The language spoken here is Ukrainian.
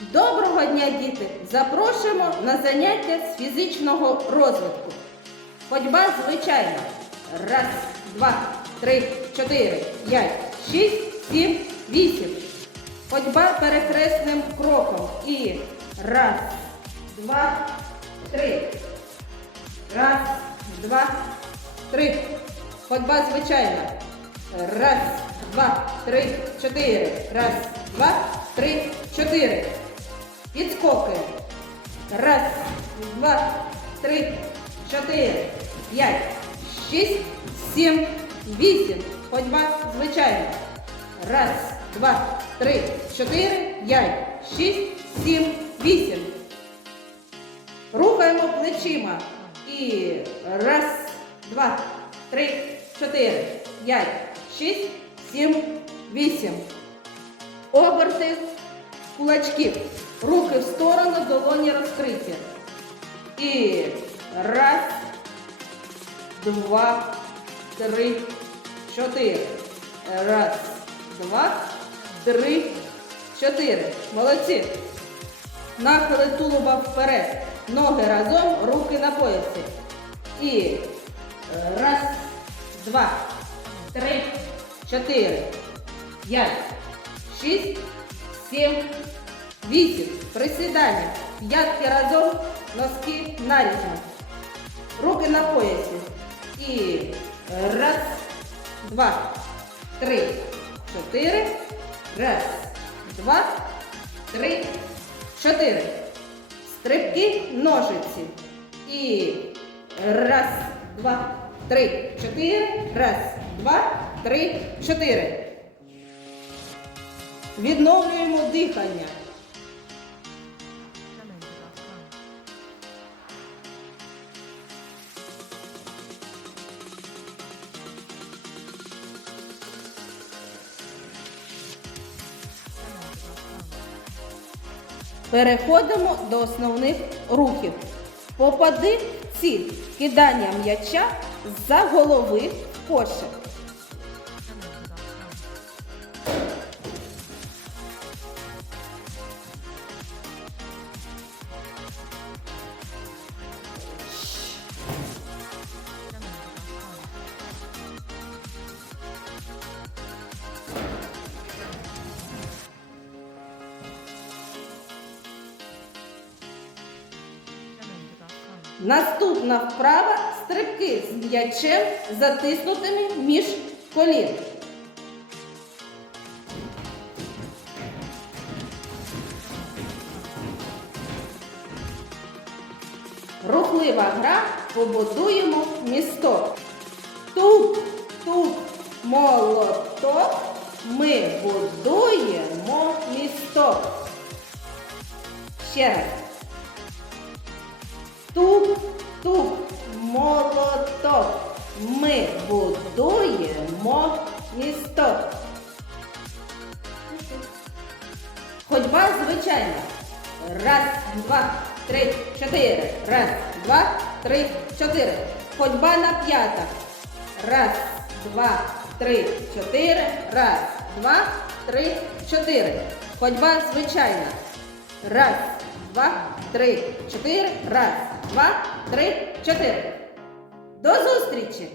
Доброго дня, діти! Запрошуємо на заняття з фізичного розвитку. Ходьба звичайна. Раз, два, три, чотири, п'ять, шість, сім, вісім. Ходьба перехресним кроком. І раз, два, три. Раз, два, три. Ходьба звичайна. Раз, два, три, чотири. Раз, два, три, чотири. Підскоки. Раз, два, три, чотири, п'ять, шість, сім, вісім. Ходьба звичайна. Раз, два, три, чотири, п'ять, шість, сім, вісім. Рухаємо плечима. І раз, два, три, чотири, п'ять, шість, сім, вісім. Оберти кулачків. Руки в сторону, долоні розкриті. І раз, два, три, чотири. Раз, два, три, чотири. Молодці. Нахили тулуба вперед. Ноги разом, руки на поясі. І раз, два, три, чотири, п'ять, шість, сім, вісім. Присідання. П'ятки разом, носки нарізно. Руки на поясі. І раз, два, три, чотири. Раз, два, три, чотири. Стрибки ножиці. І раз, два, три, чотири. Раз, два, три, чотири. Відновлюємо дихання. Переходимо до основних рухів. Попади в ціль кидання м'яча за голови в кошик. Наступна вправа стрибки з м'ячем, затиснутими між колін. Рухлива гра побудуємо місток. Тук, тук, молоток. Ми будуємо місток. Ще раз. Тук-тук, молоток. Ми будуємо місток. Ходьба звичайна. Раз, два, три, чотири. Раз, два, три, чотири. Ходьба на п'ятах. Раз, два, три, чотири. Раз, два, три, чотири. Ходьба звичайна. Раз, два, три, чотири. Раз, два, три, чотири. До зустрічі!